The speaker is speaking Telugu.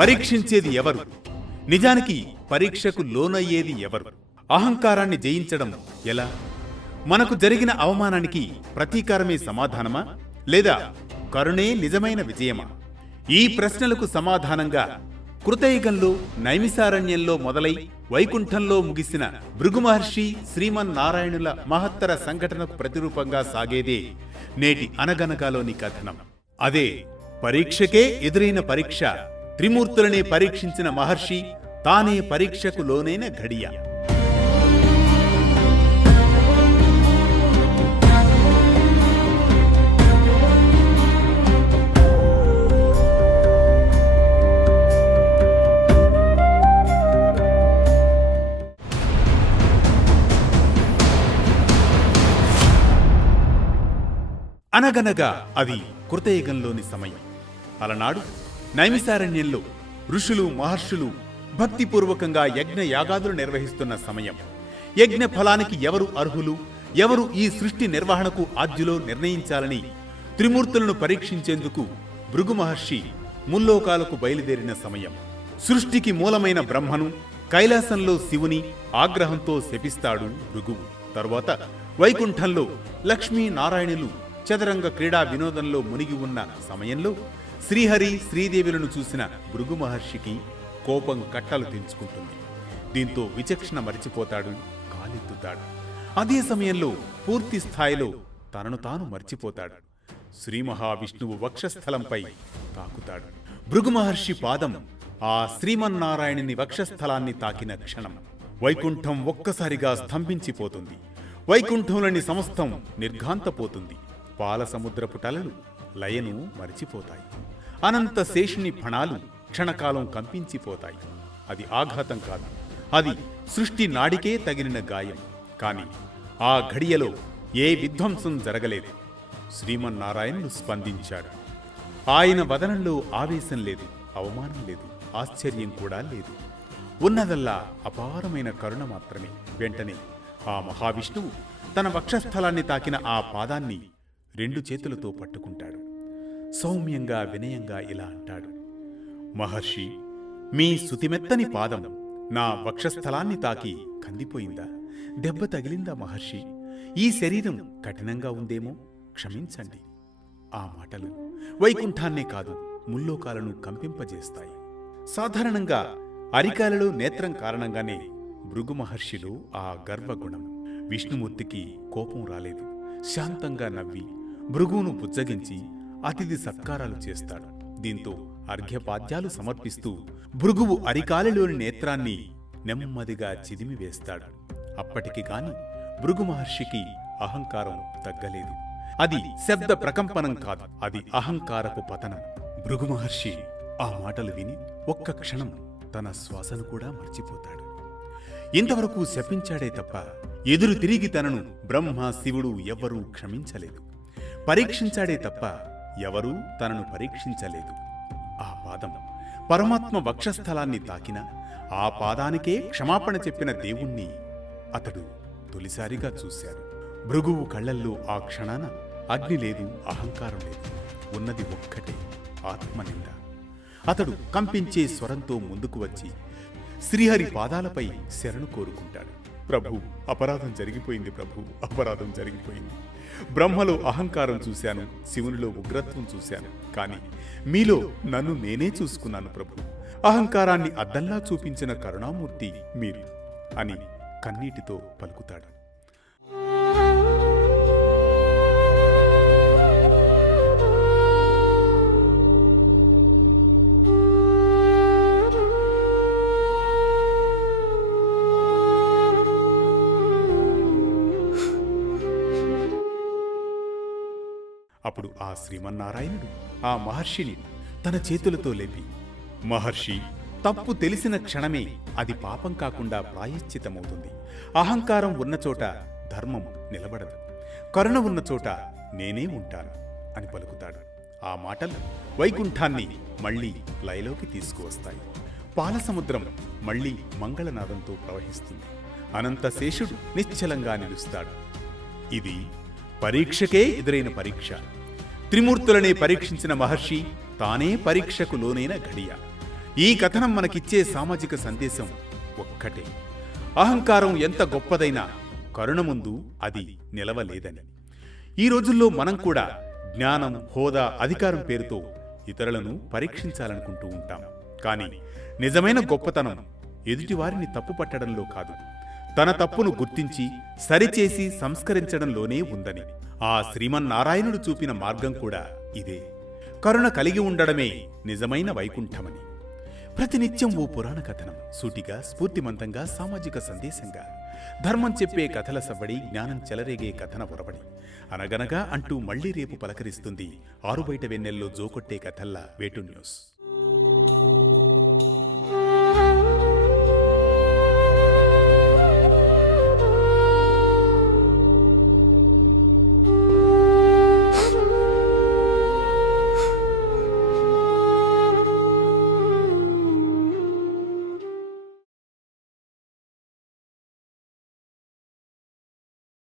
పరీక్షించేది ఎవరు? నిజానికి పరీక్షకు లోనయ్యేది ఎవరు? అహంకారాన్ని జయించడం ఎలా? మనకు జరిగిన అవమానానికి ప్రతీకారమే సమాధానమా, లేదా కరుణే నిజమైన విజయమా? ఈ ప్రశ్నలకు సమాధానంగా కృతయుగంలో నైమిసారణ్యంలో మొదలై వైకుంఠంలో ముగిసిన భృగు మహర్షి శ్రీమన్నారాయణుల మహత్తర సంఘటనకు ప్రతిరూపంగా సాగేదే నేటి అనగనగాలోని కథనం. అదే పరీక్షకే ఎదురైన పరీక్ష, త్రిమూర్తులనే పరీక్షించిన మహర్షి తానే పరీక్షకు లోనైన ఘడియ. అనగనగా అది కృతయుగంలోని సమయం. అలనాడు నైమిసారణ్యంలో ఋషులు మహర్షులు భక్తిపూర్వకంగా యజ్ఞ యాగాదులు నిర్వహిస్తున్న సమయం. యజ్ఞ ఫలానికి ఎవరు అర్హులు, ఎవరు ఈ సృష్టి నిర్వహణకు ఆద్యులో నిర్ణయించాలని త్రిమూర్తులను పరీక్షించేందుకు భృగు మహర్షి ముల్లోకాలకు బయలుదేరిన సమయం. సృష్టికి మూలమైన బ్రహ్మను కైలాసంలో శివుని ఆగ్రహంతో శపిస్తాడు భృగువు. తరువాత వైకుంఠంలో లక్ష్మీనారాయణులు చదరంగ క్రీడా వినోదంలో మునిగి ఉన్న సమయంలో శ్రీహరి శ్రీదేవులను చూసిన భృగు మహర్షికి కోపం కట్టలు తెంచుకుంటుంది. దీంతో విచక్షణ మరిచిపోతాడు, కాలెత్తుతాడు. అదే సమయంలో పూర్తి స్థాయిలో తనను తాను మర్చిపోతాడు. శ్రీ మహావిష్ణువు వక్షస్థలంపై తాకుతాడు. భృగు మహర్షి పాదం ఆ శ్రీమన్నారాయణుని వక్షస్థలాన్ని తాకిన క్షణం వైకుంఠం ఒక్కసారిగా స్తంభించిపోతుంది. వైకుంఠంలోని సమస్తం నిర్ఘాంతపోతుంది. పాలసముద్రపు టలలు లయను మరిచిపోతాయి. అనంత శేషుని ఫణాలు క్షణకాలం కంపించిపోతాయి. అది ఆఘాతం కాదు, అది సృష్టి నాడికే తగిలిన గాయం. కాని ఆ ఘడియలో ఏ విధ్వంసం జరగలేదు. శ్రీమన్నారాయణుడు స్పందించాడు. ఆయన వదనంలో ఆవేశం లేదు, అవమానం లేదు, ఆశ్చర్యం కూడా లేదు. ఉన్నదల్లా అపారమైన కరుణ మాత్రమే. వెంటనే ఆ మహావిష్ణువు తన వక్షస్థలాన్ని తాకిన ఆ పాదాన్ని 2 చేతులతో పట్టుకుంటాడు. సౌమ్యంగా వినయంగా ఇలా అంటాడు: మహర్షి, మీ సుతిమెత్తని పాదం నా వక్షస్థలాన్ని తాకి కందిపోయిందా? దెబ్బ తగిలిందా మహర్షి? ఈ శరీరం కఠినంగా ఉందేమో, క్షమించండి. ఆ మాటలు వైకుంఠాన్నే కాదు, ముల్లోకాలను కంపింపజేస్తాయి. సాధారణంగా అరికాలలో నేత్రం కారణంగానే భృగు మహర్షిలో ఆ గర్వగుణం. విష్ణుమూర్తికి కోపం రాలేదు. శాంతంగా నవ్వి భృగువును బుజ్జగించి అతిథి సత్కారాలు చేస్తాడు. దీంతో అర్ఘ్యపాద్యాలు సమర్పిస్తూ భృగువు అరికాలిలోని నేత్రాన్ని నెమ్మదిగా చిదిమివేస్తాడు. అప్పటికి గాని భృగు మహర్షికి అహంకారం తగ్గలేదు. అది శబ్ద ప్రకంపనం కాదు, అది అహంకారపు పతనం. భృగు మహర్షి ఆ మాటలు విని ఒక్క క్షణం తన శ్వాసను కూడా మర్చిపోతాడు. ఇంతవరకు శపించాడే తప్ప ఎదురు తిరిగి తనను బ్రహ్మ శివుడు ఎవ్వరూ క్షమించలేదు. పరీక్షించాడే తప్ప ఎవరూ తనను పరీక్షించలేదు. ఆ పాదం పరమాత్మ వక్షస్థలాన్ని తాకిన ఆ పాదానికే క్షమాపణ చెప్పిన దేవుణ్ణి అతడు తొలిసారిగా చూశాడు. భృగువు కళ్లల్లో ఆ క్షణాన అగ్ని లేదు, అహంకారం లేదు. ఉన్నది ఒక్కటే, ఆత్మనింద. అతడు కంపించే స్వరంతో ముందుకు వచ్చి శ్రీహరి పాదాలపై శరణు కోరుకుంటాడు. ప్రభు, అపరాధం జరిగిపోయింది ప్రభు, అపరాధం జరిగిపోయింది. బ్రహ్మలో అహంకారం చూశాను, శివునిలో ఉగ్రత్వం చూశాను. కాని మీలో నన్ను నేనే చూసుకున్నాను ప్రభు. అహంకారాన్ని అద్దంలా చూపించిన కరుణామూర్తి మీరు అని కన్నీటితో పలుకుతాడు. అప్పుడు ఆ శ్రీమన్నారాయణుడు ఆ మహర్షిని తన చేతులతో లేపి, మహర్షి, తప్పు తెలిసిన క్షణమే అది పాపం కాకుండా ప్రాయశ్చితమవుతుంది. అహంకారం ఉన్నచోట ధర్మం నిలబడదు, కరుణ ఉన్నచోట నేనే ఉంటాను అని పలుకుతాడు. ఆ మాటలు వైకుంఠాన్ని మళ్లీ లయలోకి తీసుకువస్తాయి. పాలసముద్రం మళ్లీ మంగళనాదంతో ప్రవహిస్తుంది. అనంత శేషుడు నిశ్చలంగా నిలుస్తాడు. ఇది పరీక్షకే ఎదురైన పరీక్ష. త్రిమూర్తులనే పరీక్షించిన మహర్షి తానే పరీక్షకు లోనైన ఘడియ. ఈ కథనం మనకిచ్చే సామాజిక సందేశం ఒక్కటే: అహంకారం ఎంత గొప్పదైనా కరుణ ముందు అది నిలవలేదని. ఈ రోజుల్లో మనం కూడా జ్ఞానం, హోదా, అధికారం పేరుతో ఇతరులను పరీక్షించాలనుకుంటూ ఉంటాం. కానీ నిజమైన గొప్పతనం ఎదుటివారిని తప్పు పట్టడంలో కాదు, తన తప్పును గుర్తించి సరిచేసి సంస్కరించడంలోనే ఉందని ఆ శ్రీమన్నారాయణుడు చూపిన మార్గం కూడా ఇదే. కరుణ కలిగి ఉండడమే నిజమైన వైకుంఠమని. ప్రతినిత్యం ఓ పురాణ కథనం, సూటిగా, స్ఫూర్తిమంతంగా, సామాజిక సందేశంగా, ధర్మం చెప్పే కథల సవ్వడి, జ్ఞానం చెలరేగే కథన ఒరవడి. అనగనగా అంటూ మళ్లీ రేపు పలకరిస్తుంది ఆరుబయట వెన్నెల్లో జోకొట్టే కథల్లా వేటు న్యూస్.